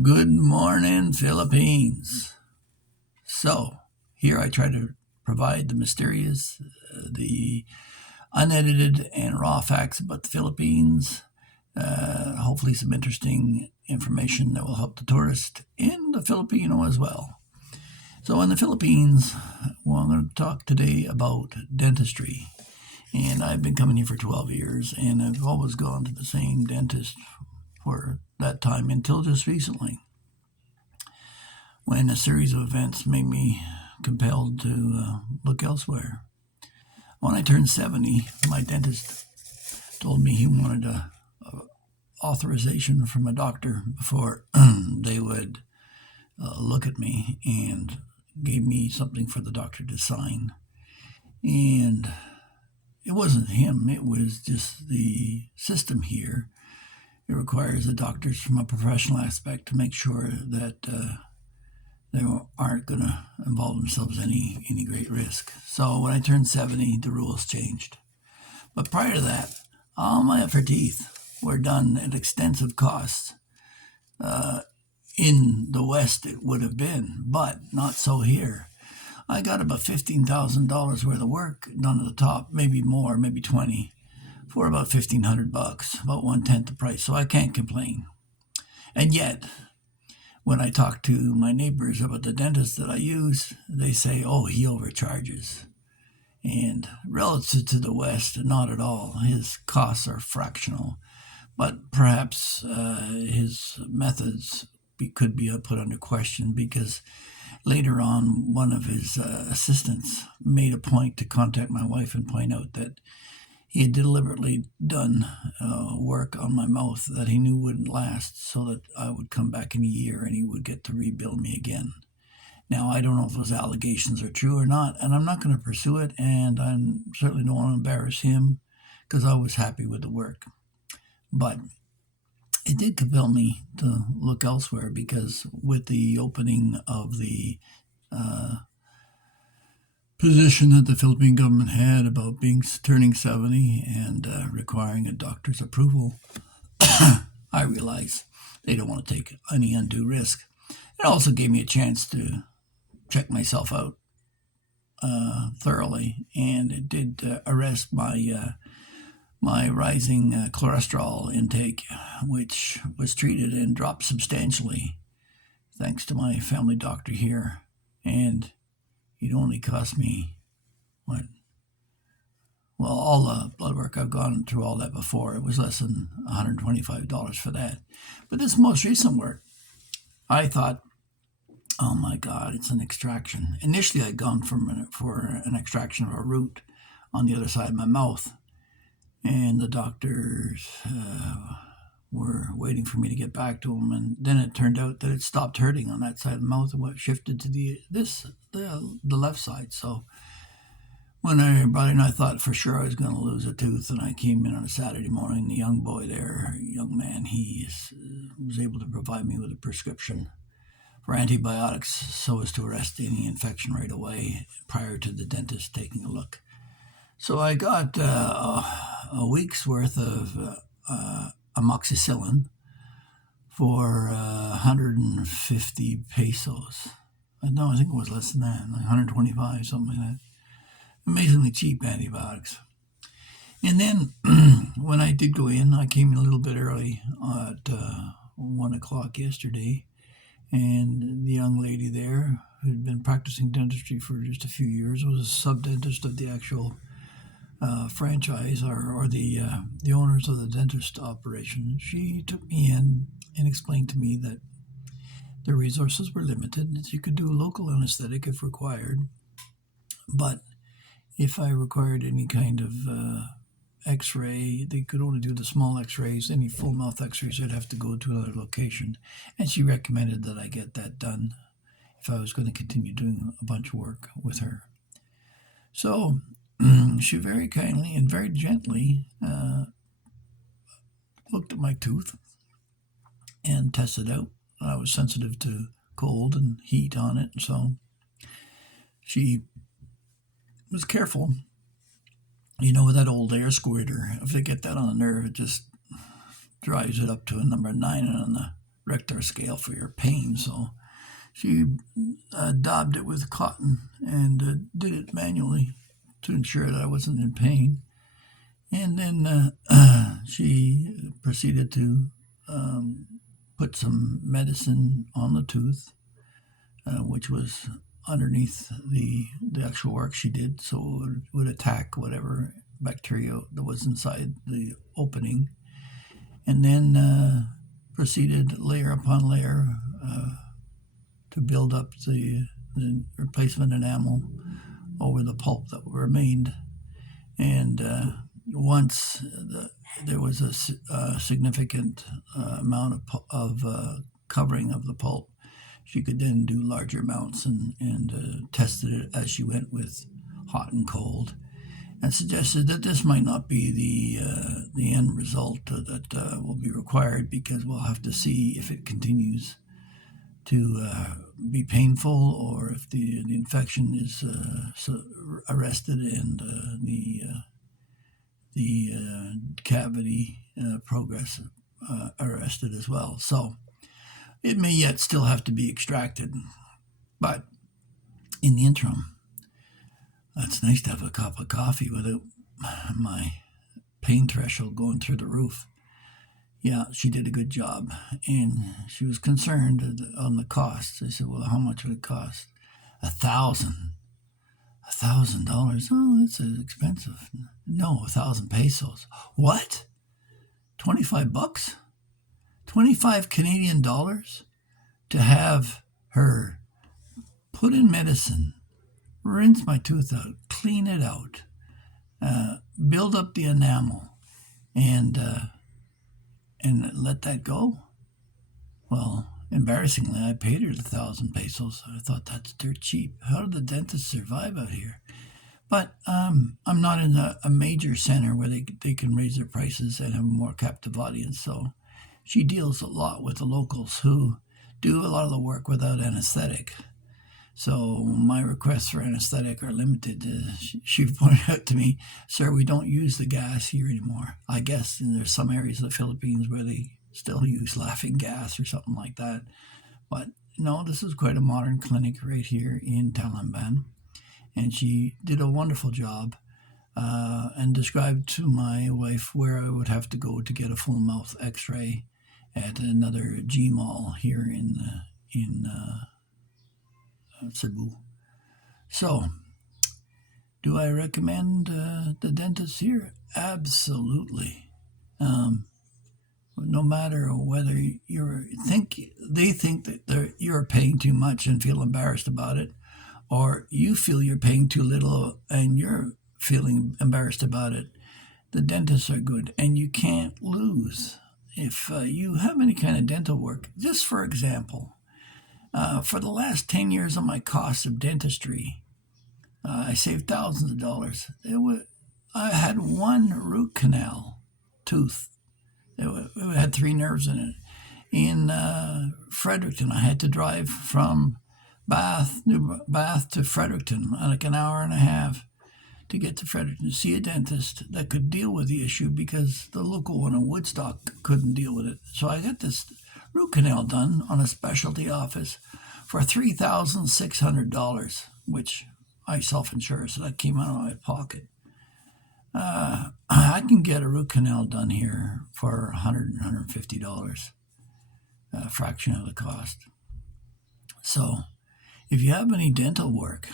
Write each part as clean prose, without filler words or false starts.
Good morning, Philippines. So, here I try to provide the mysterious, the unedited, and raw facts about the Philippines. Hopefully, some interesting information that will help the tourist and the Filipino as well. So, in the Philippines, well, I'm going to talk today about dentistry. And I've been coming here for 12 years, and I've always gone to the same dentist for that time until just recently, when a series of events made me compelled to look elsewhere. When I turned 70, my dentist told me he wanted a authorization from a doctor before they would look at me, and gave me something for the doctor to sign. And it wasn't him, it was just the system here. It requires the doctors, from a professional aspect, to make sure that they aren't going to involve themselves in any great risk. So when I turned 70, the rules changed. But prior to that, all my upper teeth were done at extensive costs. In the West, it would have been, but not so here. I got about $15,000 worth of work done at the top, maybe more, maybe 20, for about $1,500, about 1/10 the price. So I can't complain. And yet, when I talk to my neighbors about the dentist that I use, they say, oh, he overcharges. And relative to the West, not at all. His costs are fractional. But perhaps his methods could be put under question, because later on, one of his assistants made a point to contact my wife and point out that he had deliberately done work on my mouth that he knew wouldn't last, so that I would come back in a year and he would get to rebuild me again. Now, I don't know if those allegations are true or not, and I'm not going to pursue it, and I certainly don't want to embarrass him, because I was happy with the work. But it did compel me to look elsewhere, because with the opening of the position that the Philippine government had about turning 70 and requiring a doctor's approval, I realized they don't want to take any undue risk. It also gave me a chance to check myself out thoroughly, and it did arrest my rising cholesterol intake, which was treated and dropped substantially thanks to my family doctor here. And it only cost me, what? Well, all the blood work, I've gone through all that before. It was less than $125 for that. But this most recent work, I thought, oh my God, it's an extraction. Initially, I'd gone for an extraction of a root on the other side of my mouth, and the doctors were waiting for me to get back to them, and then it turned out that it stopped hurting on that side of the mouth and shifted to the left side. So when I brought in, I thought for sure I was going to lose a tooth, and I came in on a Saturday morning. The young boy there, young man, was able to provide me with a prescription for antibiotics so as to arrest any infection right away prior to the dentist taking a look. So I got a week's worth of amoxicillin for 150 pesos. No, I think it was less than that, like 125, something like that. Amazingly cheap antibiotics. And then when I did go in, I came in a little bit early at 1 o'clock yesterday, and the young lady there, who'd been practicing dentistry for just a few years, was a sub-dentist of the actual franchise, or the owners of the dentist operation. She took me in and explained to me that the resources were limited, that you could do local anesthetic if required, but if I required any kind of x-ray, they could only do the small x-rays. Any full mouth x-rays, I'd have to go to another location, and she recommended that I get that done if I was going to continue doing a bunch of work with her. So she very kindly and very gently looked at my tooth and tested out. I was sensitive to cold and heat on it, so she was careful. You know, with that old air squirter, if they get that on the nerve, it just drives it up to a number 9 on the Richter scale for your pain. So she daubed it with cotton and did it manually to ensure that I wasn't in pain. And then she proceeded to put some medicine on the tooth, which was underneath the actual work she did, so it would attack whatever bacteria that was inside the opening, and then proceeded layer upon layer to build up the replacement enamel over the pulp that remained. And once there was a significant amount of covering of the pulp, she could then do larger amounts and tested it as she went with hot and cold, and suggested that this might not be the end result that will be required, because we'll have to see if it continues to be painful, or if the infection is arrested and the cavity progress arrested as well. So it may yet still have to be extracted, but in the interim, it's nice to have a cup of coffee without my pain threshold going through the roof. Yeah, she did a good job, and she was concerned on the cost. I said, well, how much would it cost? $1,000. $1,000? Oh, that's expensive. No, 1,000 pesos. What? 25 bucks? 25 Canadian dollars to have her put in medicine, rinse my tooth out, clean it out, build up the enamel, and let that go? Well, embarrassingly, I paid her 1,000 pesos. I thought, that's dirt cheap. How did the dentist survive out here? But I'm not in a major center where they can raise their prices and have a more captive audience. So she deals a lot with the locals who do a lot of the work without anesthetic. So my requests for anesthetic are limited. She pointed out to me, sir, we don't use the gas here anymore. I guess there's some areas of the Philippines where they still use laughing gas or something like that. But no, this is quite a modern clinic right here in Talamban. And she did a wonderful job and described to my wife where I would have to go to get a full mouth x-ray at another G Mall here in Cebu. So, do I recommend the dentist here? Absolutely. No matter whether they think that you're paying too much and feel embarrassed about it, or you feel you're paying too little and you're feeling embarrassed about it, the dentists are good, and you can't lose. If you have any kind of dental work, just for example, for the last 10 years of my cost of dentistry, I saved thousands of dollars. I had one root canal tooth. It had 3 nerves in it. In Fredericton, I had to drive from Bath to Fredericton, like an hour and a half, to get to Fredericton to see a dentist that could deal with the issue, because the local one in Woodstock couldn't deal with it. So I got this root canal done on a specialty office for $3,600, which I self-insure, so that came out of my pocket. I can get a root canal done here for $100, $150, a fraction of the cost. So if you have any dental work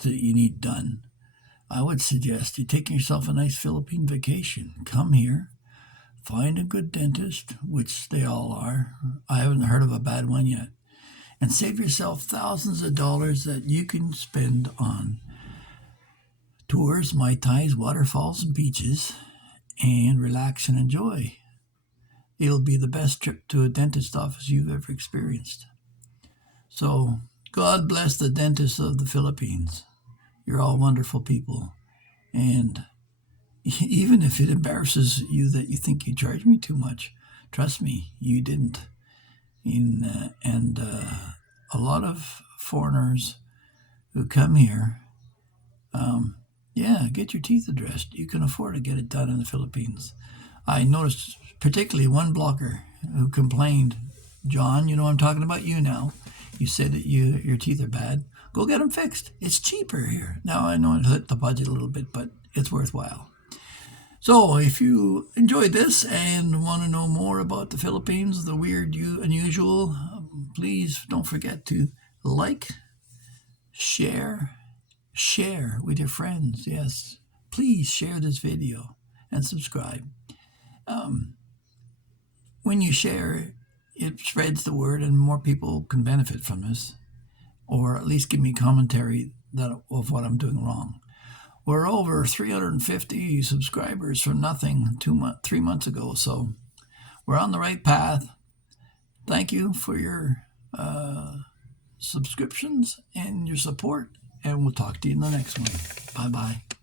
that you need done, I would suggest you take yourself a nice Philippine vacation. Come here, find a good dentist, which they all are. I haven't heard of a bad one yet. And save yourself thousands of dollars that you can spend on tours, Mai Tais, waterfalls, and beaches, and relax and enjoy. It'll be the best trip to a dentist office you've ever experienced. So, God bless the dentists of the Philippines. You're all wonderful people. And even if it embarrasses you that you think you charge me too much, trust me, you didn't. And a lot of foreigners who come here, get your teeth addressed. You can afford to get it done in the Philippines. I noticed particularly one blogger who complained John, you know I'm talking about you now. You say that your teeth are bad. Go get them fixed. It's cheaper here. Now I know it hit the budget a little bit, but it's worthwhile. So if you enjoyed this and want to know more about the Philippines, the weird, unusual, please don't forget to like, share with your friends. Yes, please share this video and subscribe. When you share, it spreads the word and more people can benefit from this, or at least give me commentary of what I'm doing wrong. We're over 350 subscribers from nothing 3 months ago, so we're on the right path. Thank you for your subscriptions and your support, and we'll talk to you in the next one. Bye-bye.